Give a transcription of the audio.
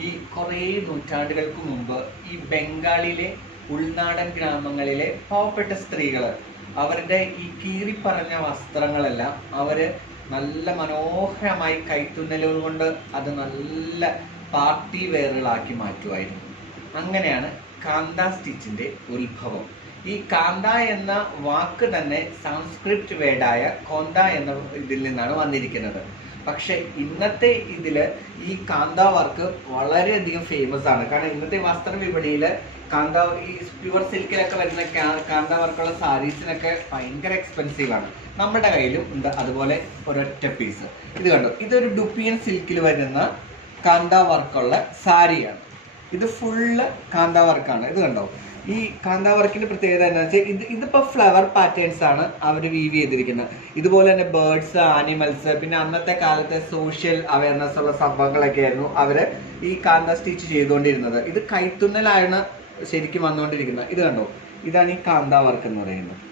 ഈ കുറേ നൂറ്റാണ്ടുകൾക്ക് മുമ്പ് ഈ ബംഗാളിലെ ഉൾനാടൻ ഗ്രാമങ്ങളിലെ പാവപ്പെട്ട സ്ത്രീകൾ അവരുടെ ഈ കീറിപ്പറഞ്ഞ വസ്ത്രങ്ങളെല്ലാം അവര് നല്ല മനോഹരമായി കൈത്തുന്നലുകൾ കൊണ്ട് അത് നല്ല പാർട്ടി വെയറുകളാക്കി മാറ്റുമായിരുന്നു. അങ്ങനെയാണ് കാന്ത സ്റ്റിച്ചിന്റെ ഉത്ഭവം. ഈ കാന്ത എന്ന വാക്ക് തന്നെ സാംസ്ക്രിറ്റ് വേർഡായ കോന്ത എന്ന ഇതിൽ നിന്നാണ് വന്നിരിക്കുന്നത്. പക്ഷെ ഇന്നത്തെ ഇതില് ഈ കാന്ത വർക്ക് വളരെയധികം ഫേമസ് ആണ്. കാരണം ഇന്നത്തെ വസ്ത്ര വിപണിയില് കാന്ത ഈ പ്യുവർ സിൽക്കിലൊക്കെ വരുന്ന കാന്ത വർക്കുള്ള സാരീസിനൊക്കെ ഭയങ്കര എക്സ്പെൻസീവ് ആണ്. നമ്മുടെ കയ്യിലും ഉണ്ട് അതുപോലെ ഒരൊറ്റ പീസ്. ഇത് കണ്ടോ, ഇതൊരു ഡുപ്പിയൻ സിൽക്കിൽ വരുന്ന കാന്ത വർക്കുള്ള സാരിയാണ്. ഇത് ഫുള്ള് കാന്ത വർക്കാണ്. ഇത് കണ്ടോ, ഈ കാന്ത വർക്കിന്റെ പ്രത്യേകത എന്താണെന്ന് വെച്ചാൽ ഇതിപ്പോ ഫ്ലവർ പാറ്റേൺസ് ആണ് അവർ വീവ് ചെയ്തിരിക്കുന്നത്. ഇതുപോലെ തന്നെ ബേർഡ്സ്, ആനിമൽസ്, പിന്നെ അന്നത്തെ കാലത്തെ സോഷ്യൽ അവയർനെസ് ഉള്ള സംഭവങ്ങളൊക്കെ ആയിരുന്നു അവര് ഈ കാന്ത സ്റ്റിച്ച് ചെയ്തുകൊണ്ടിരുന്നത്. ഇത് കൈത്തുന്നലാണ് ശരിക്കും വന്നുകൊണ്ടിരിക്കുന്നത്. ഇത് കണ്ടോ, ഇതാണ് ഈ കാന്ത വർക്ക് എന്ന് പറയുന്നത്.